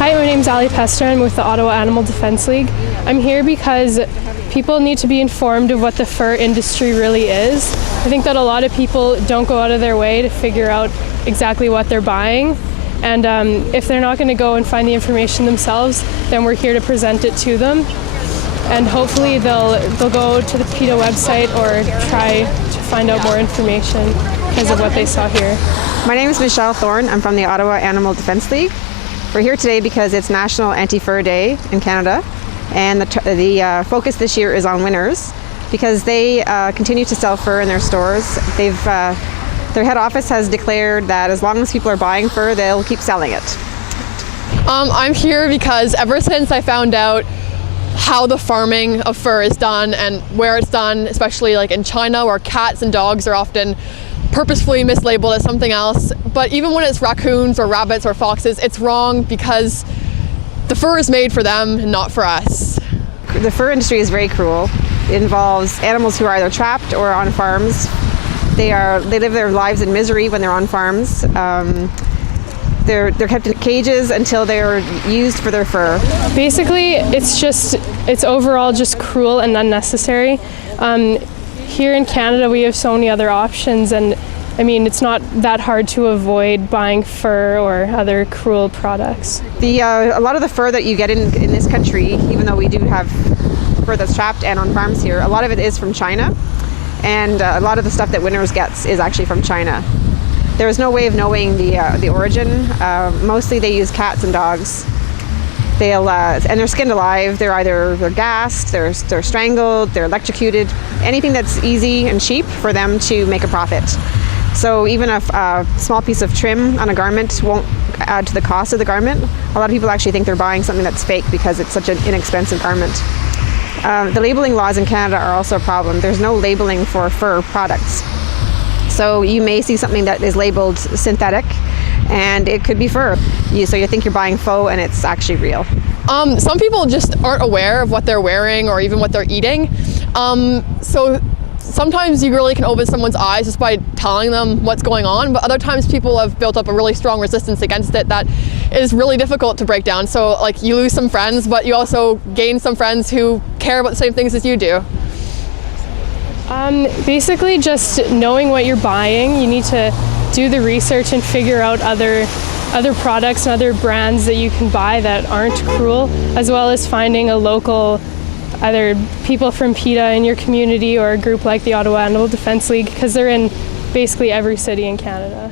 Hi, my name is Ali Pester. I'm with the Ottawa Animal Defense League. I'm here because people need to be informed of what the fur industry really is. I think that a lot of people don't go out of their way to figure out exactly what they're buying. And if they're not going to go and find the information themselves, then we're here to present it to them. And hopefully they'll go to the PETA website or try to find out more information because of what they saw here. My name is Michelle Thorne. I'm from the Ottawa Animal Defense League. We're here today because it's National Anti-Fur Day in Canada, and the focus this year is on winners because they continue to sell fur in their stores. Their head office has declared that as long as people are buying fur, they'll keep selling it. I'm here because ever since I found out how the farming of fur is done and where it's done, especially like in China where cats and dogs are often purposefully mislabeled as something else, but even when it's raccoons or rabbits or foxes, it's wrong because the fur is made for them and not for us. The fur industry is very cruel. It involves animals who are either trapped or on farms. They live their lives in misery when they're on farms. They're kept in cages until they're used for their fur. Basically, it's overall just cruel and unnecessary. Here in Canada, we have so many other options, and I mean, it's not that hard to avoid buying fur or other cruel products. A lot of the fur that you get in this country, even though we do have fur that's trapped and on farms here, a lot of it is from China, and a lot of the stuff that Winners gets is actually from China. There's no way of knowing the origin. Mostly they use cats and dogs. And they're skinned alive. They're gassed, they're strangled, they're electrocuted. Anything that's easy and cheap for them to make a profit. So even a small piece of trim on a garment won't add to the cost of the garment. A lot of people actually think they're buying something that's fake because it's such an inexpensive garment. The labeling laws in Canada are also a problem. There's no labeling for fur products. So you may see something that is labeled synthetic, and it could be fur. So you think you're buying faux, and it's actually real. Some people just aren't aware of what they're wearing or even what they're eating. So sometimes you really can open someone's eyes just by telling them what's going on, but other times people have built up a really strong resistance against it that is really difficult to break down. So like you lose some friends, but you also gain some friends who care about the same things as you do. Basically just knowing what you're buying. You need to do the research and figure out other products and other brands that you can buy that aren't cruel, as well as finding a local, either people from PETA in your community or a group like the Ottawa Animal Defense League, because they're in basically every city in Canada.